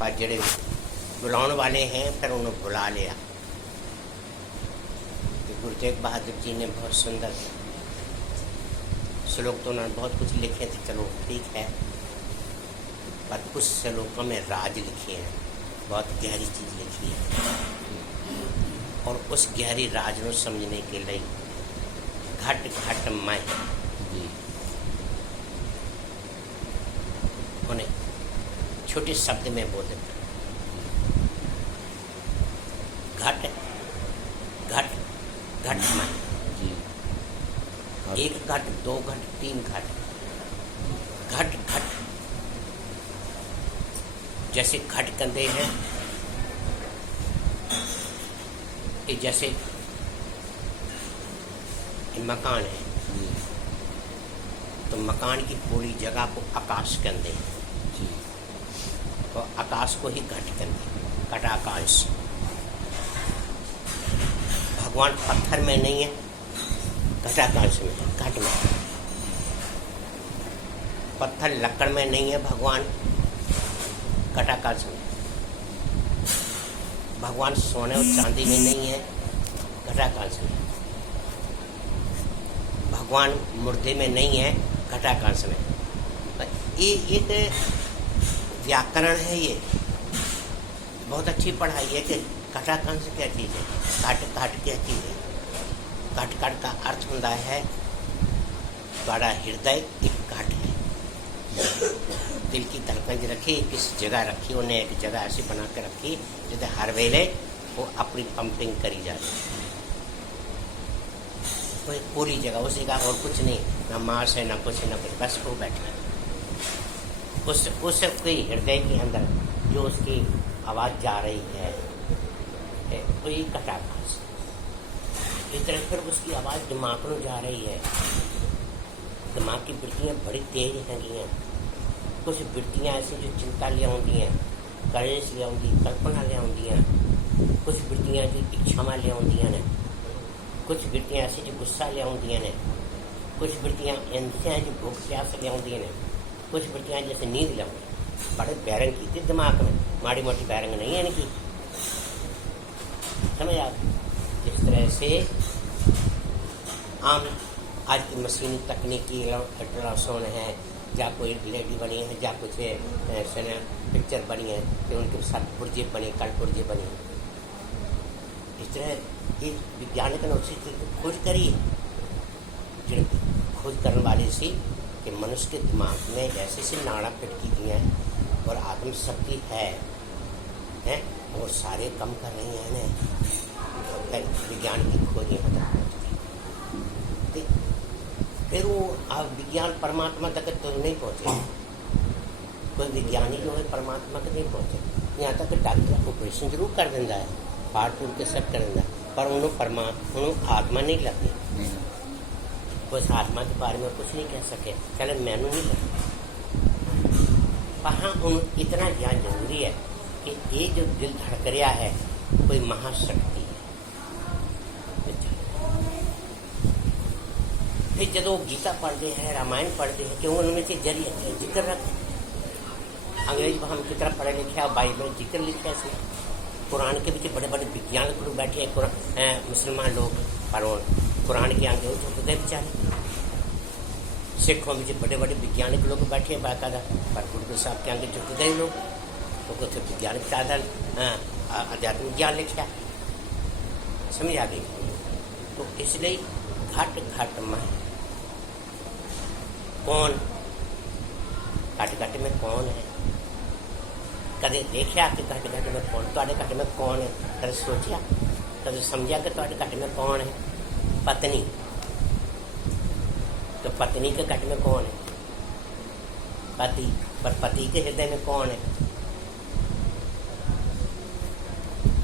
पर जेड़े बुलाने वाले हैं फिर उन्होंने बुला लिया। तो गुरु तेग बहादुर जी ने बहुत सुंदर श्लोक तो उन्होंने बहुत कुछ लिखे थे, चलो ठीक है, पर कुछ श्लोकों में राज लिखे हैं, बहुत गहरी चीज़ लिखी है। और उस गहरी राज को समझने के लिए घट घट मैं उन्हें छोटे शब्द में बोल देता। घट घट घट मैं, एक घट, दो घट, तीन घट, घट घट जैसे घट कंधे हैं, ये जैसे मकान है, तो मकान की पूरी जगह को आकाश कंधे, तो आकाश को ही घट कंधे, घटाकाश। भगवान पत्थर में नहीं है, घटाकाश में, घट में। पत्थर लकड़ में नहीं है भगवान, घटाकाश में। भगवान सोने और चांदी में नहीं है, घटाकाश में। भगवान मुर्दे में नहीं है, घटाकाश में। ये एक व्याकरण है, ये बहुत अच्छी पढ़ाई है कि घटाकाश क्या चीज़ है, घट घट क्या चीज़ है। घट घट का अर्थ होता है बड़ा हृदय एक घट है, दिल की धड़कन रखी, किस जगह रखी, उन्हें एक जगह ऐसी बना के रखी जिसे हर वेले वो अपनी पंपिंग करी जाए। तो एक पूरी जगह, उस जगह और कुछ नहीं, ना मांस है, ना कुछ, बस वो बैठा है। उसके हृदय के अंदर जो उसकी आवाज़ जा रही है तो ये घटाकाश। इस तरह फिर उसकी आवाज़ दिमाग में जा रही है। दिमाग की वृत्तियाँ बड़ी तेज हैं। कुछ वृत्तियाँ ऐसी जो चिंता ले आती हैं, कलेश ले आती, कल्पना ले आती हैं। कुछ वृत्तियाँ जो इच्छावां ले आती हैं, कुछ वृत्तियाँ ऐसी जो गुस्सा ले आती हैं, कुछ वृत्तियाँ ऐसी जो भूख प्यास ले आती हैं, कुछ वृत्तियाँ जैसे नींद ले आती। बड़े बैरंग की थी दिमाग में, माड़ी मोटी बैरंग नहीं है इनकी, समझ आप। इस तरह से आम आज की मशीनी तकनीकी अल्ट्रासाउंड है, या कोई लेडी बनी है, या कुछ पिक्चर बनी है कि उनके साथ पुर्जे बने, कल पुर्जे बनी। इस तरह ये वैज्ञानिक ने उसी चीज़ की खोज करी है। खोज करने वाले सी कि मनुष्य के दिमाग में ऐसे से नाड़ा पिटकी दी हैं और आत्मशक्ति है और सारे कम कर रही हैं ना, विज्ञान की खोज यहाँ तक। फिर वो आप विज्ञान परमात्मा तक तो नहीं पहुँचे, कोई विज्ञानी जो है परमात्मा तक नहीं पहुँचे। यहाँ तक डॉक्टर ऑपरेशन जरूर कर देता है, फाड़ फूड़ के सब कर देता है, पर उन्होंने आत्मा नहीं लगी। उस आत्मा के बारे में कुछ नहीं कह सके, चले मैनू नहीं लगा। पर हाँ, इतना ज्ञान जरूरी है कि ये जो दिल धड़क रहा है कोई महाशक्ति है। फिर जब वो गीता पढ़ते हैं, रामायण पढ़ते हैं, क्यों उनमें से जरिए जिक्र रखते हैं। अंग्रेज हम कितना पढ़े लिखे, बाइबल जिक्र लिखे से, कुरान के पीछे बड़े बड़े विज्ञानिक लोग बैठे हैं, मुसलमान लोग, पर कुरान के आगे झुकते बेचारे। सिखों में बड़े बड़े वैज्ञानिक लोग बैठे हैं बाकायदा, पर गुरु साहब के आगे झुक गए लोग, तो कुछ वैज्ञानिक साधन आध्यात्मिक ज्ञान लिखा, समझ आ गई। तो इसलिए घट घट में कौन, घट घट में कौन है, कदे देखा कि घट घट में कौन, तो घट में कौन है, कदे सोचा, कदे समझा कि घट में कौन है। पत्नी, तो पत्नी के घट में कौन है, पति, पर पति के हृदय में कौन है।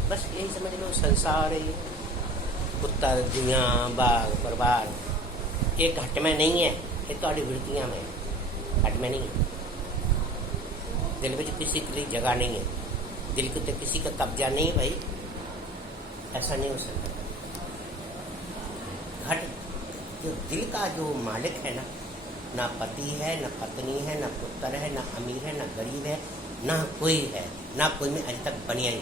बस यही समझ लो, संसार है, पुत्र, दुनिया, बाग, परिवार, ये घट में नहीं है, ये तो वृत्तियाँ में, घट में नहीं है। दिल में किसी के लिए जगह नहीं है, दिल को तो किसी का कब्जा नहीं है भाई, ऐसा नहीं हो सकता। घट जो दिल का जो मालिक है ना पति है, ना पत्नी है, ना पुत्र है, ना अमीर है, ना गरीब है, ना कोई है, ना कोई में अभी तक बनिया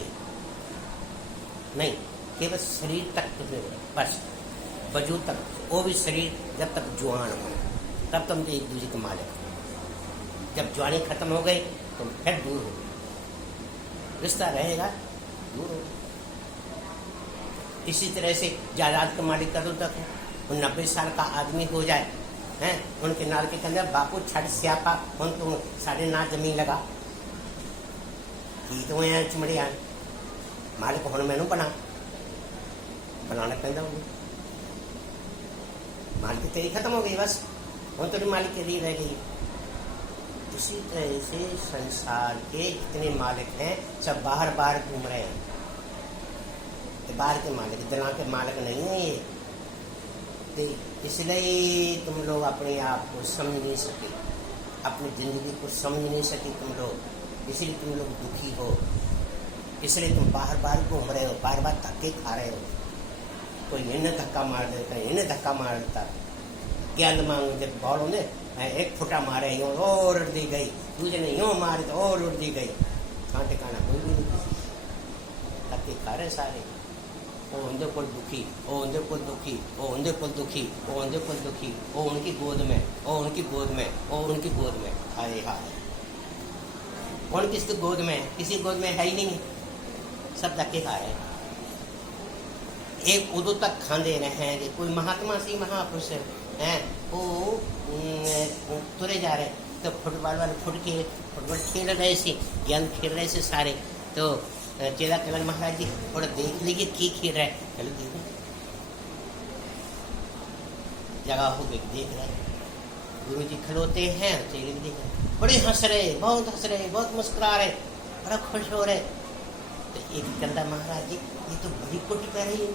नहीं, केवल शरीर तक तुम्हें बस वजूद तक, वो भी शरीर जब तक जुआन हो तब तुम एक दूसरे के मालिक हो। जब जवानी खत्म हो गई तुम फिर दूर हो, रिश्ता रहेगा दूर हो। इसी तरह से जायदाद का मालिक कदों तक है, वो 90 साल का आदमी हो जाए हैं, उनके नाल के कहते बापू छड़ स्यापा उन तुम 9.5 जमीन लगा की तो यहाँ चमड़िया मालिक हूँ मैनू बनाना पैदा होगी। मालिक तेरी खत्म हो गई, बस हूँ तेरी मालिक तेरी रह गई। इसी तरह से संसार के जितने मालिक हैं सब बाहर बाहर घूम रहे हैं, तो बाहर के मालिक दिलों के मालिक नहीं है ये। तो इसलिए तुम लोग अपने आप को समझ नहीं सके, अपनी जिंदगी को समझ नहीं सके तुम लोग, इसलिए तुम लोग दुखी हो, इसलिए तुम बाहर बाहर घूम रहे हो, बार बार धक्के खा रहे हो। कोई इन्हें धक्का मार देता, इन्हें धक्का मार देता। ज्ञान मांग जब बॉल होंगे एक फुटा मारे यूँ और उड़ दी गई, दूसरे ने यूँ मारे तो और उड़ दी गई, कहाँ ठिकाना कोई भी नहीं, धक्के खा रहे सारे। वो उनके को दुखी, वो उनके को दुखी, वो उनके को दुखी, वो उनके को दुखी, वो उनकी गोद में, वो उनकी गोद में, वो उनकी गोद में। हाय हाय, कौन किसकी गोद में, किसी गोद में है ही नहीं, सब धक्के खा रहे हैं। एक उदो तक खांदे रहे हैं, कोई महात्मा सी महापुरुष हैं वो तुरे जा रहे, तो फुटबॉल वाले फुटबॉल खेल रहे थे, गेंद खेल रहे थे सारे, तो चेला कलन महाराज जी थोड़ा देख लीजिए की खेल रहा है, चलो देखो जगह हो गई, देख रहे गुरु जी खलोते हैं, चेले भी देख रहे, बड़े हंस रहे, बहुत मुस्कुरा रहे, बड़ा खुश हो रहे। तो एक कहता महाराज जी ये तो बड़ी कुट कर रही है,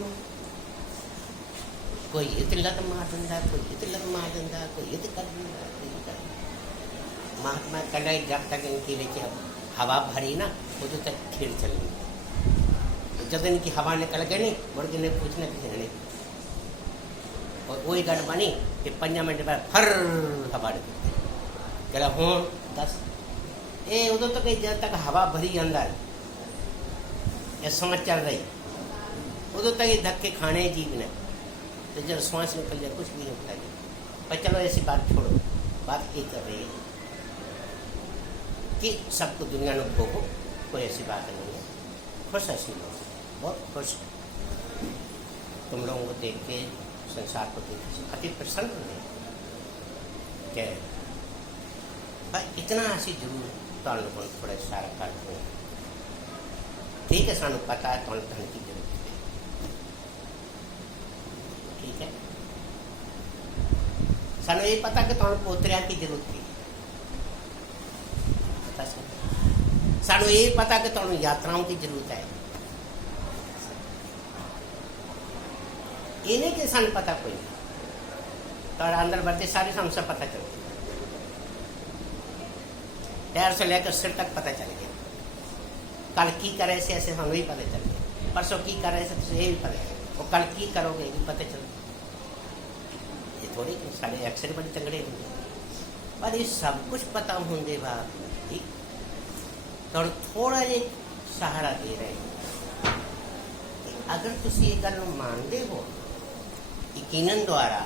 कोई इत लत मार दिंदा, कोई इत लत मार दिंदा, कोई इत कर दिंदा, कोई इत कर। महात्मा कल जब तक इनकी लेके हवा भरी ना उधर तक खेल चल गई, जब इनकी हवा निकल गई नहीं मुड़ के नहीं पूछना किसी ने, और वही गढ़ बनी कि 5 मिनट बाद फर हवा निकलती, कहला हूँ 10 ए उधर तक जब तक हवा भरी अंदर ये समझ चल रही, उधर तक ये धक्के खाने जीव ने, तो जब श्वास निकल जाए कुछ भी नहीं होता है। पर चलो ऐसी बात छोड़ो, बात ये कर रही है कि सबको दुनिया में भोगो, कोई ऐसी बात नहीं है, खुश ऐसी लोग बहुत खुश। तुम लोगों को देख के, संसार को देख के अति प्रसन्न है क्या भाई, इतना ऐसी जरूर तो लोगों को थोड़ा इशारा करते हैं, ठीक है सानू पता है कौन धन की जरूरत है, ठीक है सानू ये पता कि तुम पोतरिया की जरूरत थी, सानू ये पता कि तुम यात्राओं की जरूरत है, इन्हें के सानू पता कोई तो अंदर बढ़ते सारी सानू सब पता चल गया, पैर से लेकर सिर तक पता चल गया, कल की करे से ऐसे हमें भी पता चल गया, परसों की करे से तुझे भी पता चल, और कल की करोगे भी पता चल। ये थोड़ी सारे अक्सर बड़े तंगड़े होंगे, पर ये सब कुछ पता होंगे बात ठीक, तो थोड़ा ये सहारा दे रहे हैं। अगर तुम ये गल मानते हो यकीनन द्वारा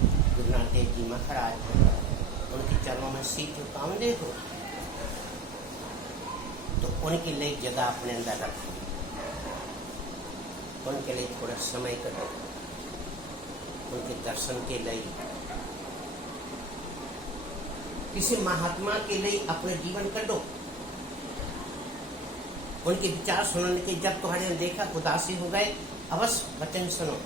गुरु नानक देव जी महाराज उनके चरणों में सीट झुकाते हो, तो उनके लिए जगह अपने अंदर रखो, उनके लिए थोड़ा समय करो, उनके दर्शन के लिए, किसी महात्मा के लिए अपने जीवन करो, उनके विचार सुनने के। जब तुम्हारे देखा उदासी हो गए अवश्य वचन सुनो,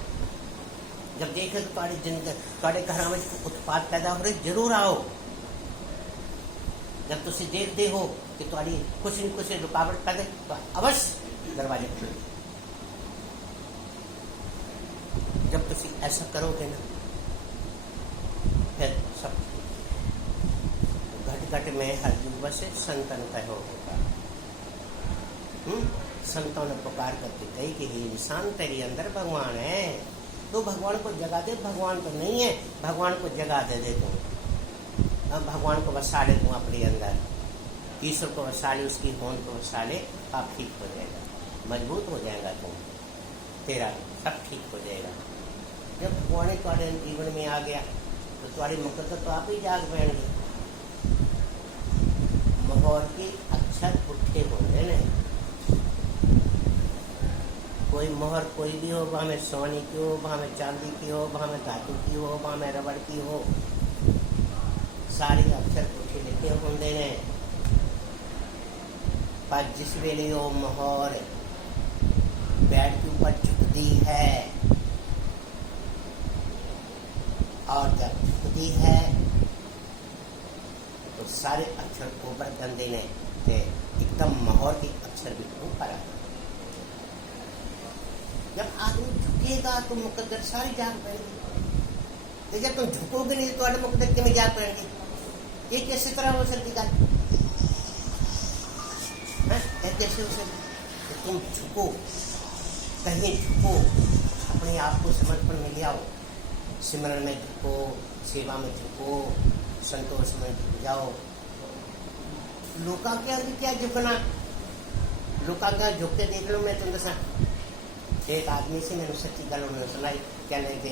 जब देखे तो तुम्हारी जिंदगी तुम्हारे घर में उत्पाद पैदा हो रहे जरूर आओ, जब तुम देखते हो कि तुम्हारी कुछ न कुछ रुकावट पैदा तो अवश्य दरवाजे खुले। जब तुम ऐसा करोगे ना फिर सब घट घट में हर युग से संतन कहो होगा। संतों ने पुकार करके कही कि हे इंसान तेरे अंदर भगवान है, तो भगवान को जगा दे, भगवान तो नहीं है, भगवान को जगा दे तुम, भगवान को बसा ले तुम अपने अंदर। ईश्वर को बसा ले, उसकी होंद को बसा ले, आप ठीक हो जाएगा, मजबूत हो जाएगा तुम, तेरा सब ठीक हो जाएगा। जब पुराने तुम्हारे जीवन में आ गया तो तुम्हारी मुकद्दर तो आप ही जाग बैठेंगे। मोहर के अक्षर उठे होंगे नहीं, कोई मोहर कोई भी हो, वहाँ में सोने की हो, वहाँ में चांदी की हो, वहाँ में धातु की हो, वहाँ में रबड़ की हो, सारे अक्षर उठे लिखे होंगे ने। पर जिस वेले वो मोहर बेड के ऊपर झुकती है, और जब झुकती है तो सारे अक्षर ऊपर कर देने थे, एकदम मोहर के अक्षर भी ऊपर आ। जब आदमी झुकेगा तो मुकद्दर सारी जाग पड़ेगी, तो जब तुम झुकोगे नहीं तो मुकद्दर के में जाग पड़ेंगे, ये कैसे तरह हो सकती है? कैसे हो सकती? तो तुम झुको, कहीं झुको, अपने आप को समर्पण में ले आओ, सिमरन में झुको, सेवा में झुको, संतोष में झुक जाओ। लोका क्या क्या झुकना, लोका क्या झुक के देख लो। मैं तुम दसा एक आदमी से मैंने सच्ची गल उन्होंने सुनाई, कहने के